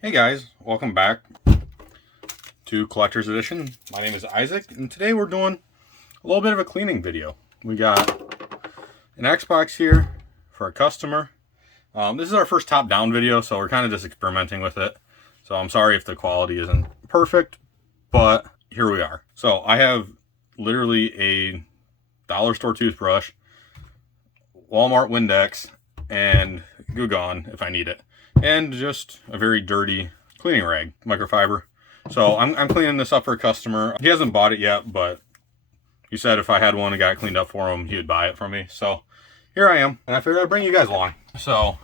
Hey guys, welcome back to Collector's Edition. My name is Isaac, and today we're doing a little bit of a cleaning video. We got an Xbox here for a customer. This is our first top-down video, so we're kind of just experimenting with it. So I'm sorry if the quality isn't perfect, but here we are. So I have literally a dollar store toothbrush, Walmart Windex, and Goo Gone if I need it. And just a very dirty cleaning rag, microfiber. So I'm cleaning this up for a customer. He hasn't bought it yet, but he said if I had one and got it cleaned up for him, he would buy it from me. So here I am, and I figured I'd bring you guys along. So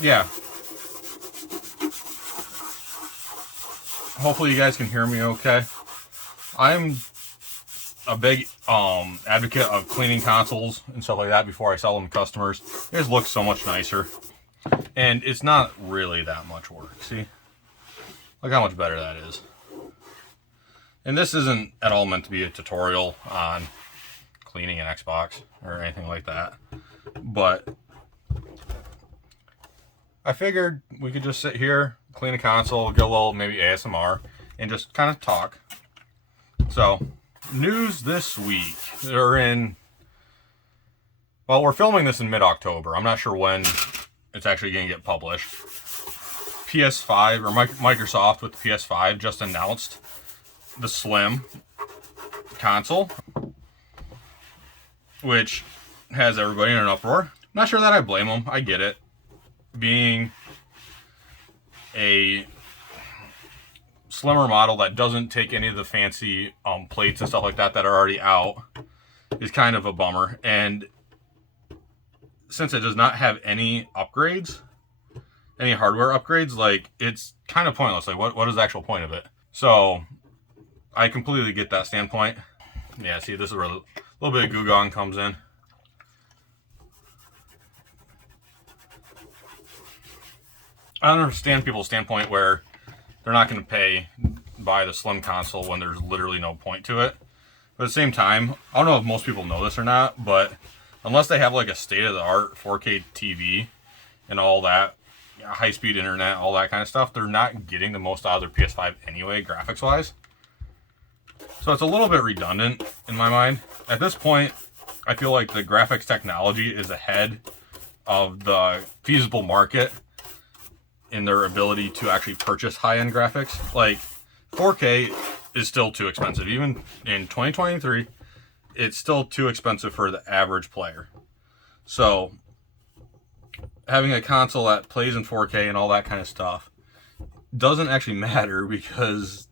yeah, hopefully you guys can hear me okay. I'm a big advocate of cleaning consoles and stuff like that before I sell them to customers. It just looks so much nicer, and it's not really that much work. See, look how much better that is. And this isn't at all meant to be a tutorial on cleaning an Xbox or anything like that, but I figured we could just sit here, clean a console, get a little maybe ASMR, and just kind of talk. So news this week. We're filming this in mid-October. I'm not sure when it's actually going to get published. PS5, or Microsoft with the PS5 just announced the Slim console, which has everybody in an uproar. Not sure that I blame them. I get it. Being a slimmer model that doesn't take any of the fancy plates and stuff like that are already out is kind of a bummer. And since it does not have any upgrades, any hardware upgrades, like, it's kind of pointless. Like, what is the actual point of it? So I completely get that standpoint. Yeah, see, this is where a little bit of Goo Gone comes in. I understand people's standpoint where they're not going to buy the Slim console when there's literally no point to it. But at the same time, I don't know if most people know this or not, but unless they have like a state-of-the-art 4K TV and all that, high-speed internet, all that kind of stuff, they're not getting the most out of their PS5 anyway, graphics-wise. So it's a little bit redundant in my mind. At this point, I feel like the graphics technology is ahead of the feasible market in their ability to actually purchase high-end graphics. Like, 4K is still too expensive. Even in 2023, it's still too expensive for the average player. So having a console that plays in 4K and all that kind of stuff doesn't actually matter, because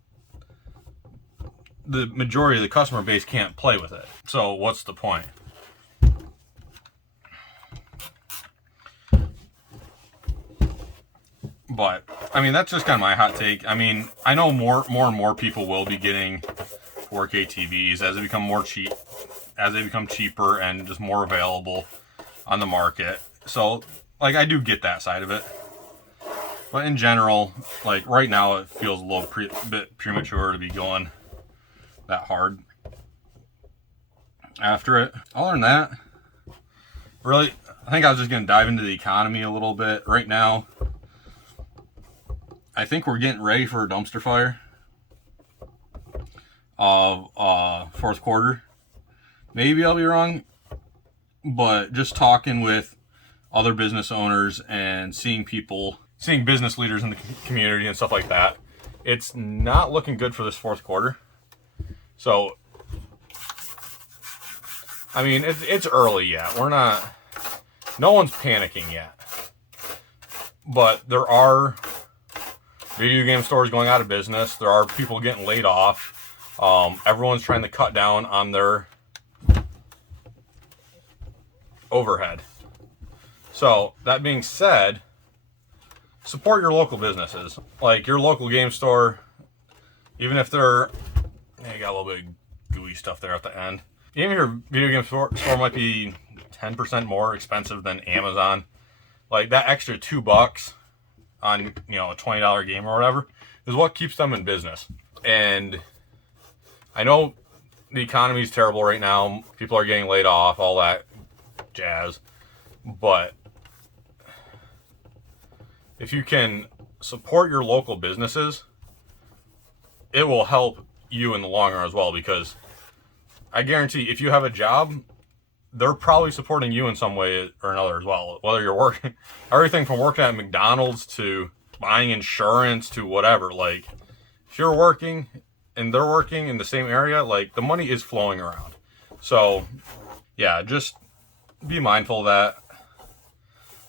the majority of the customer base can't play with it. So what's the point? But I mean, that's just kind of my hot take. I mean, I know more and more people will be getting 4K TVs as they become cheaper and just more available on the market. So, like, I do get that side of it. But in general, like, right now it feels a little bit premature to be going that hard after it. Other than that, really, I think I was just going to dive into the economy a little bit right now. I think we're getting ready for a dumpster fire of fourth quarter. Maybe I'll be wrong, but just talking with other business owners and seeing business leaders in the community and stuff like that, it's not looking good for this fourth quarter. So, I mean, it's early yet. No one's panicking yet. But there are video game stores going out of business. There are people getting laid off. Everyone's trying to cut down on their overhead. So, that being said, support your local businesses. Like your local game store, even if they're, you got a little bit of gooey stuff there at the end. Even if your video game store might be 10% more expensive than Amazon, like that extra $2 on, a $20 game or whatever is what keeps them in business. And I know the economy is terrible right now. People are getting laid off, all that jazz. But if you can support your local businesses, it will help you in the long run as well, because I guarantee if you have a job, they're probably supporting you in some way or another as well. Whether you're working, everything from working at McDonald's to buying insurance to whatever. Like, if you're working and they're working in the same area, like, the money is flowing around. So, yeah, just be mindful of that.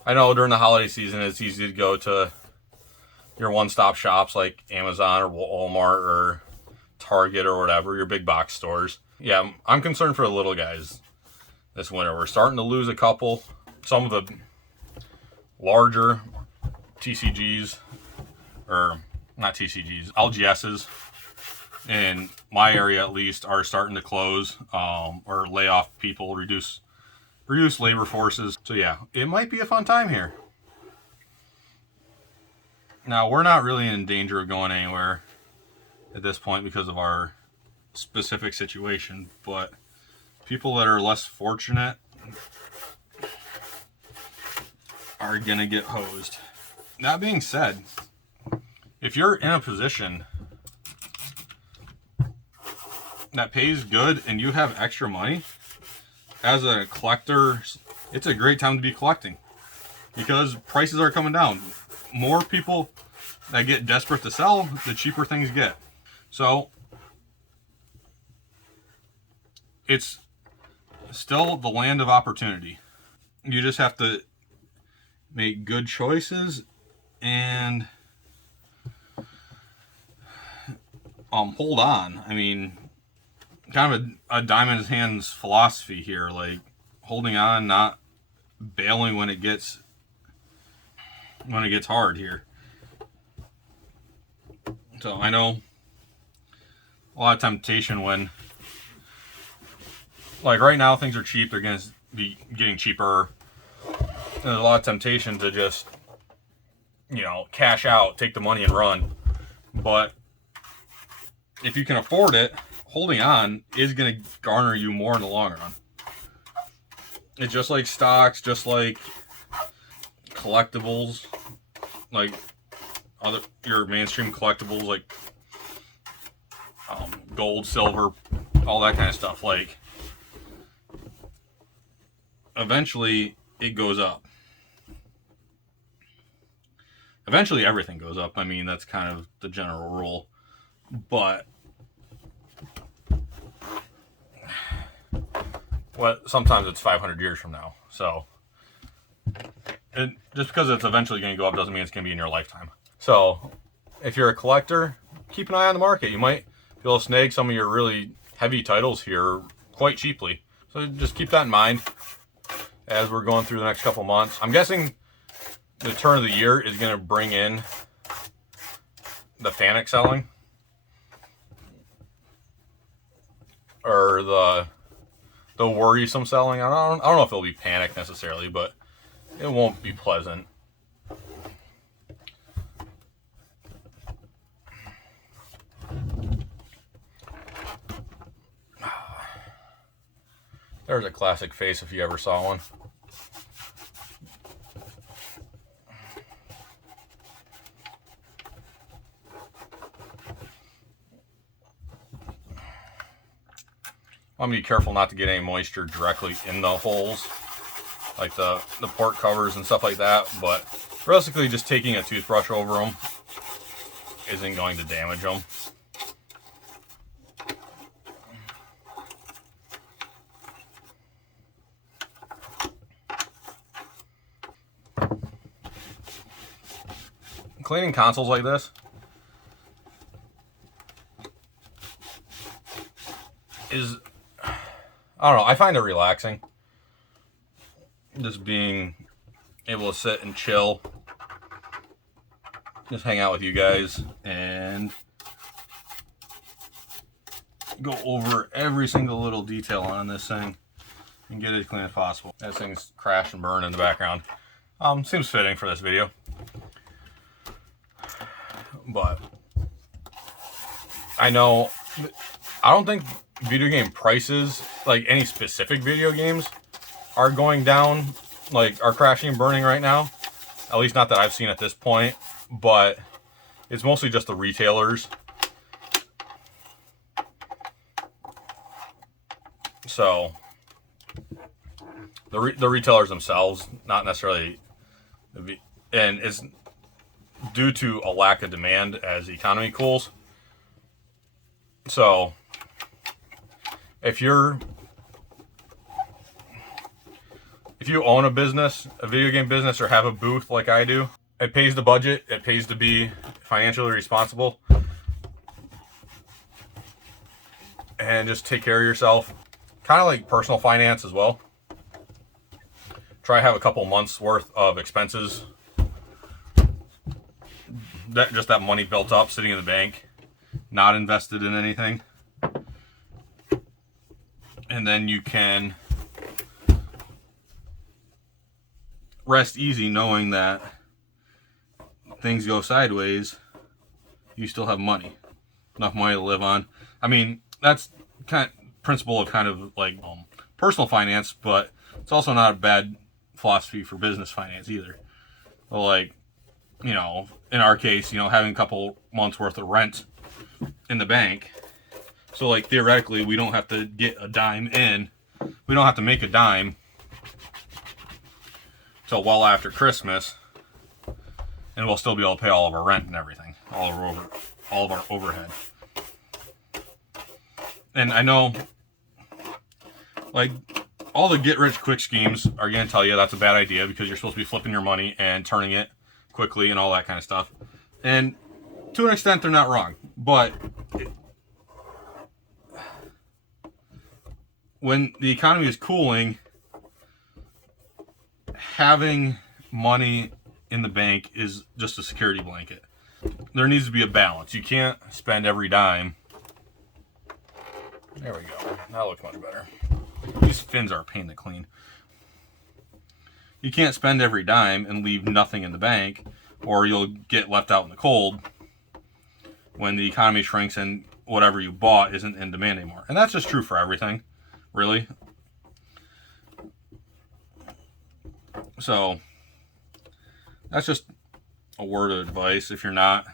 I know during the holiday season, it's easy to go to your one-stop shops like Amazon or Walmart or Target or whatever, your big box stores. Yeah, I'm concerned for the little guys this winter. We're starting to lose a couple. Some of the larger TCGs, or not TCGs, LGSs in my area at least are starting to close, or lay off people, reduce labor forces. So yeah, it might be a fun time here. Now, we're not really in danger of going anywhere at this point because of our specific situation, but people that are less fortunate are gonna get hosed. That being said, if you're in a position that pays good and you have extra money, as a collector, it's a great time to be collecting because prices are coming down. More people that get desperate to sell, the cheaper things get. So it's still the land of opportunity. You just have to make good choices and hold on. I mean, kind of a diamond hands philosophy here, like holding on, not bailing when it gets hard here. So I know a lot of temptation when, like right now things are cheap, they're going to be getting cheaper. There's a lot of temptation to just, cash out, take the money and run. But if you can afford it, holding on is going to garner you more in the long run. It's just like stocks, just like collectibles, like your mainstream collectibles, like gold, silver, all that kind of stuff. Like, eventually it goes up. Eventually everything goes up. I mean, that's kind of the general rule. But sometimes it's 500 years from now. So just because it's eventually going to go up doesn't mean it's going to be in your lifetime. So if you're a collector, keep an eye on the market. You might be able to snag some of your really heavy titles here quite cheaply. So just keep that in mind as we're going through the next couple months. I'm guessing the turn of the year is going to bring in the panic selling, or the worrisome selling. I don't know if it'll be panic necessarily, but it won't be pleasant. There's a classic face if you ever saw one. I'm going to be careful not to get any moisture directly in the holes, like the port covers and stuff like that, but realistically just taking a toothbrush over them isn't going to damage them. Cleaning consoles like this is, I don't know, I find it relaxing. Just being able to sit and chill, just hang out with you guys and go over every single little detail on this thing and get it as clean as possible. That thing's crash and burn in the background. Seems fitting for this video. But I don't think video game prices, like any specific video games, are going down, like are crashing and burning right now. At least not that I've seen at this point, but it's mostly just the retailers. So the retailers themselves, not necessarily, and it's due to a lack of demand as the economy cools. So if you own a business, a video game business, or have a booth like I do, it pays the budget, it pays to be financially responsible, and just take care of yourself. Kind of like personal finance as well. Try to have a couple months worth of expenses, that money built up sitting in the bank, not invested in anything, and then you can rest easy knowing that things go sideways, you still have money, enough money to live on. I mean, that's kind of principle of kind of like personal finance, but it's also not a bad philosophy for business finance either. Like, you know, in our case, you know, having a couple months worth of rent in the bank. So like theoretically, we don't have to get a dime in. We don't have to make a dime till well after Christmas, and we'll still be able to pay all of our rent and everything, all of our overhead. And I know, like, all the get-rich-quick schemes are going to tell you that's a bad idea because you're supposed to be flipping your money and turning it quickly and all that kind of stuff. And to an extent, they're not wrong. But when the economy is cooling, having money in the bank is just a security blanket. There needs to be a balance. You can't spend every dime. There we go. That looks much better. These fins are a pain to clean. You can't spend every dime and leave nothing in the bank, or you'll get left out in the cold when the economy shrinks and whatever you bought isn't in demand anymore. And that's just true for everything, really. So that's just a word of advice. If you're not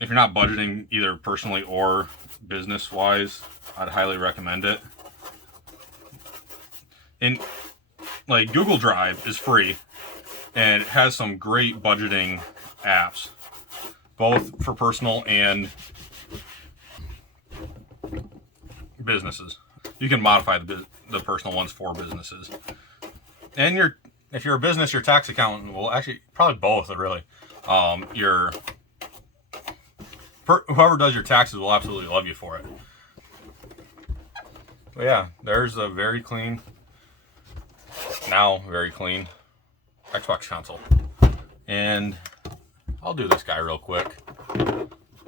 budgeting either personally or business wise, I'd highly recommend it. And like Google Drive is free and it has some great budgeting apps, both for personal and businesses. You can modify the personal ones for businesses. And if you're a business, your tax accountant will actually, probably both really, whoever does your taxes will absolutely love you for it. But yeah, there's a very clean Xbox console. And I'll do this guy real quick.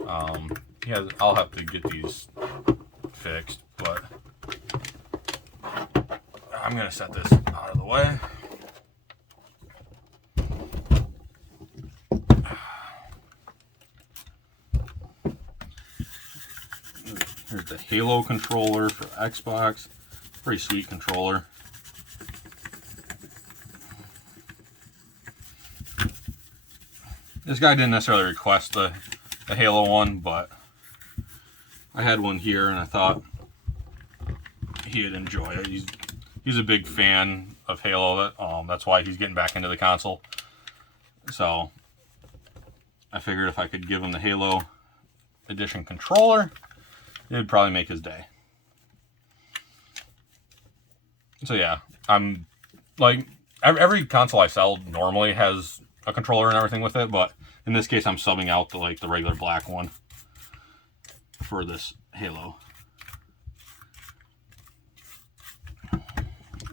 I'll have to get these fixed, but I'm gonna set this out of the way. Here's the Halo controller for Xbox. Pretty sweet controller. This guy didn't necessarily request the Halo one, but I had one here and I thought he'd enjoy it. He's a big fan of Halo. That's why he's getting back into the console. So I figured if I could give him the Halo Edition controller, it would probably make his day. So yeah, I'm like, every console I sell normally has a controller and everything with it, but in this case I'm subbing out the regular black one for this Halo.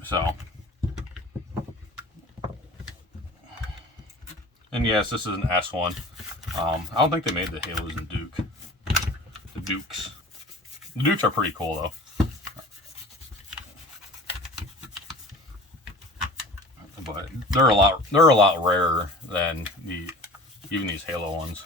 So, and yes, this is an S1. I don't think they made the Halos in the Dukes. The Dukes are pretty cool though. But they're a lot rarer than even these Halo ones.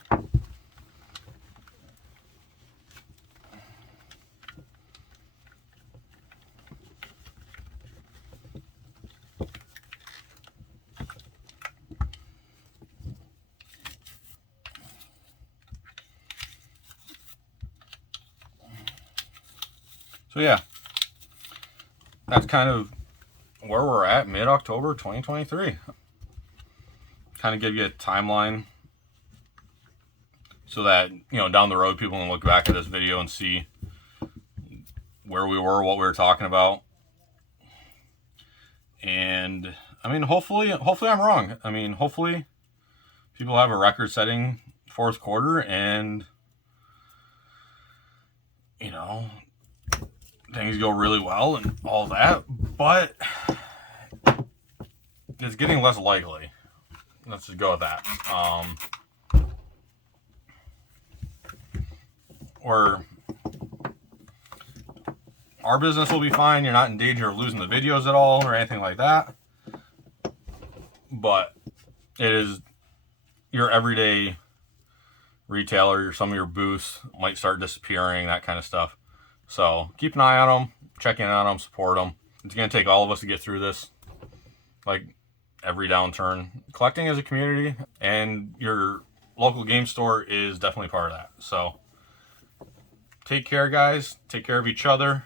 So yeah, that's kind of where we're at mid-October 2023. Kind of give you a timeline so that, down the road people can look back at this video and see where we were, what we were talking about. And I mean, hopefully I'm wrong. I mean, hopefully people have a record-setting fourth quarter and, things go really well and all that, but it's getting less likely. Let's just go with that. Or our business will be fine. You're not in danger of losing the videos at all or anything like that. But it is your everyday retailer, some of your booths might start disappearing, that kind of stuff. So keep an eye on them, check in on them, support them. It's going to take all of us to get through this, like every downturn. Collecting as a community, and your local game store is definitely part of that. So take care, guys. Take care of each other.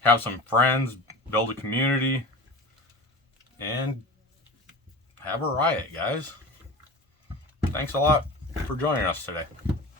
Have some friends, build a community, and have a riot, guys. Thanks a lot for joining us today.